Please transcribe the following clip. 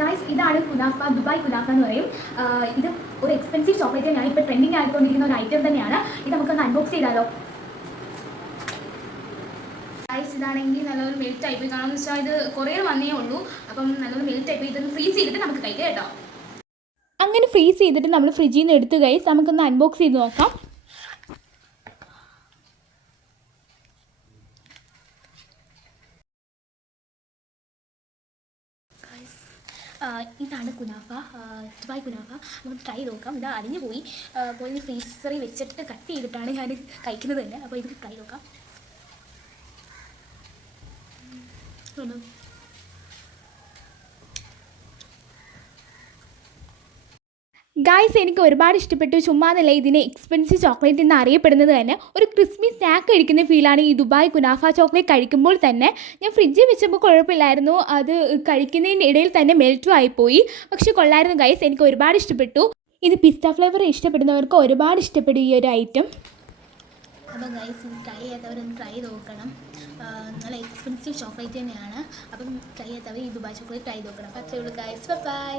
Guys, ഇതാണ് kunafa, Dubai kunafa എന്ന് പറയും. ഇത് ഒരു എക്സ്പെൻസീവ് ചോക്ലേറ്റ് തന്നെയാണ്, ഇപ്പോൾ ട്രെൻഡിങ് ആയിക്കൊണ്ടിരിക്കുന്ന ഒരു ഐറ്റം തന്നെയാണ്. ഇത് നമുക്കൊന്ന് അൺബോക്സ് ചെയ്താലോ? ഗൈസ്, ഇതാണെങ്കിൽ നല്ലൊരു മെൽറ്റ് ആയിപ്പോയി. കാരണം എന്ന് വെച്ചാൽ ഇത് കുറേ വന്നേ ഉള്ളൂ. അപ്പം നല്ലൊരു മെൽറ്റ് ആയിപ്പോയി. ഇതൊന്ന് ഫ്രീസ് ചെയ്തിട്ട് നമുക്ക് കഴിക്കാം കേട്ടോ. അങ്ങനെ ഫ്രീസ് ചെയ്തിട്ട് നമ്മൾ ഫ്രിഡ്ജിൽ നിന്ന് എടുത്ത് ഗൈസ് നമുക്കൊന്ന് അൺബോക്സ് ചെയ്ത് നോക്കാം. ഇതാണ് കുനാഫ, ദുബായ് കുനാഫ. നമുക്ക് ട്രൈ നോക്കാം. ഇത് അരിഞ്ഞു പോയി ഫ്രീസറിൽ വെച്ചിട്ട് കട്ട് ചെയ്തിട്ടാണ് ഞാൻ കഴിക്കുന്നത് തന്നെ. അപ്പോൾ ഇത് ട്രൈ നോക്കാം. ഗായ്സ്, എനിക്ക് ഒരുപാട് ഇഷ്ടപ്പെട്ടു. ചുമ്മാതല്ല, ഇതിനെ എക്സ്പെൻസീവ് ചോക്ലേറ്റ് എന്ന് അറിയപ്പെടുന്നത് തന്നെ. ഒരു ക്രിസ്പി സ്നാക്ക് കഴിക്കുന്ന ഫീലാണ് ഈ ദുബായ് കുനാഫ ചോക്ലേറ്റ് കഴിക്കുമ്പോൾ തന്നെ. ഞാൻ ഫ്രിഡ്ജിൽ വെച്ചപ്പോൾ കുഴപ്പമില്ലായിരുന്നു, അത് കഴിക്കുന്നതിൻ്റെ ഇടയിൽ തന്നെ മെൽറ്റും ആയിപ്പോയി. പക്ഷെ കൊള്ളായിരുന്നു ഗൈസ്, എനിക്ക് ഒരുപാട് ഇഷ്ടപ്പെട്ടു. ഇത് പിസ്ത ഫ്ലേവർ ഇഷ്ടപ്പെടുന്നവർക്ക് ഒരുപാട് ഇഷ്ടപ്പെടും ഈ ഒരു ഐറ്റം. അപ്പോൾ ഗൈസ്, ഇത് ട്രൈ ചെയ്യാത്തവരൊന്ന് ട്രൈ നോക്കണം. നല്ല എക്സ്പെൻസീവ് ചോക്ലേറ്റ് തന്നെയാണ്. അപ്പം ട്രൈ ചെയ്യാത്തവർ ഈ ദുബായ് ചോക്ലേറ്റ് ട്രൈ നോക്കണം. അപ്പോൾ അത്രയേ ഉള്ളൂ ഗൈസ്. ബൈ.